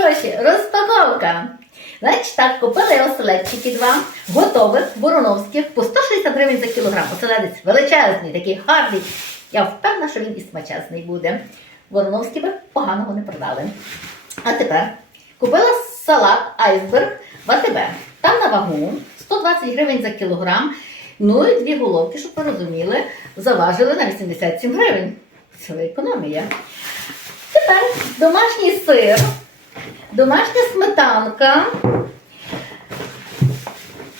хороші, розпаковка. Значить так, купили оселедчики два, готових, вороновських, по 160 гривень за кілограм. Оселедець величезний, такий гарний. Я впевнена, що він і смачезний буде. Вороновські би поганого не продали. А тепер купила салат айсберг в АТБ. Там на вагу 120 гривень за кілограм. Ну і дві головки, щоб ви розуміли, заважили на 87 гривень. Це економія. Тепер домашній сир, домашня сметанка.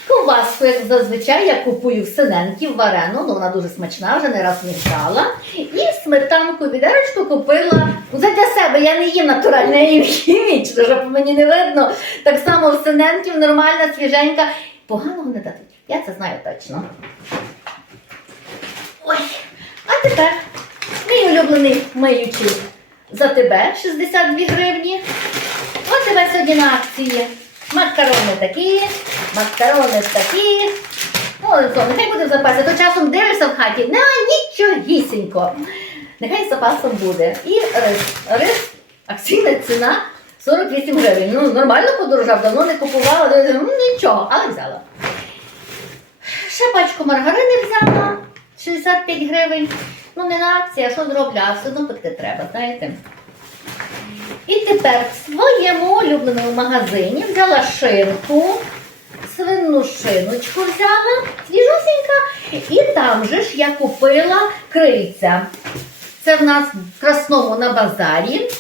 Ковбаску, як зазвичай, я купую в синенки, в варену, ну вона дуже смачна, вже не раз мігдала. І сметанку відерочку купила ну, це для себе. Я не їм натуральне я їм хімічне, щоб мені не видно. Так само в синенків нормальна, свіженька. Поганого не дадуть. Я це знаю точно. Ой, а тепер мій улюблений миючий за тебе 62 гривні. От тебе сьогодні на акції. Макарони такі, макарони такі. Ну, нехай буде в запасі. То часом дивишся в хаті, на нічогісінько. Нехай з запасом буде. І рис. Рис, акційна ціна 48 гривень. Ну, нормально подорожав, давно не купувала, ну, нічого, але взяла. Ще пачку маргарини взяла 65 гривень. Ну, не на акції, а що зроблю, а все одно пекти треба, знаєте. І тепер в своєму улюбленому магазині взяла шинку, свинну шиночку взяла, свіжусінька, і там же ж я купила крильця. Це в нас в Красному на базарі,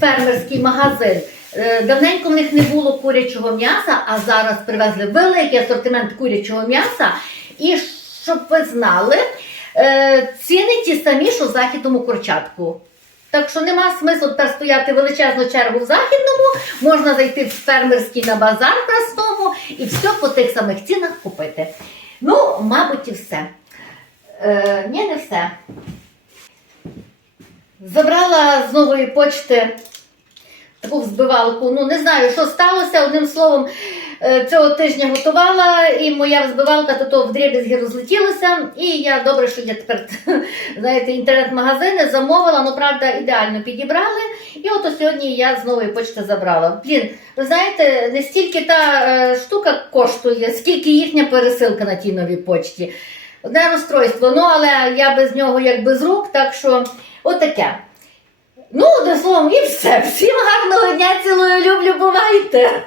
фермерський магазин. Е, Давненько в них не було курячого м'яса, а зараз привезли великий асортимент курячого м'яса. І щоб ви знали, е, ціни ті самі, що в західному курчатку. Так що нема смислу тепер стояти величезну чергу в західному, можна зайти в фермерський на базар в красному і все по тих самих цінах купити. Ну, мабуть, і все. Е, ні, не все. Забрала з нової почти таку взбивалку. Ну, не знаю, що сталося. Одним словом, цього тижня готувала, і моя взбивалка то, то в дріб'язги розлетілася. І я добре, що я тепер, знаєте, інтернет-магазини замовила, ну правда, ідеально підібрали. І от сьогодні я з нової почти забрала. Блін, ви знаєте, не стільки та е, штука коштує, скільки їхня пересилка на тій новій почті. Одне розстройство, ну але я без нього як без рук, так що отаке. Ну, одним словом, і все. Всім гарного дня, цілую, люблю, бувайте!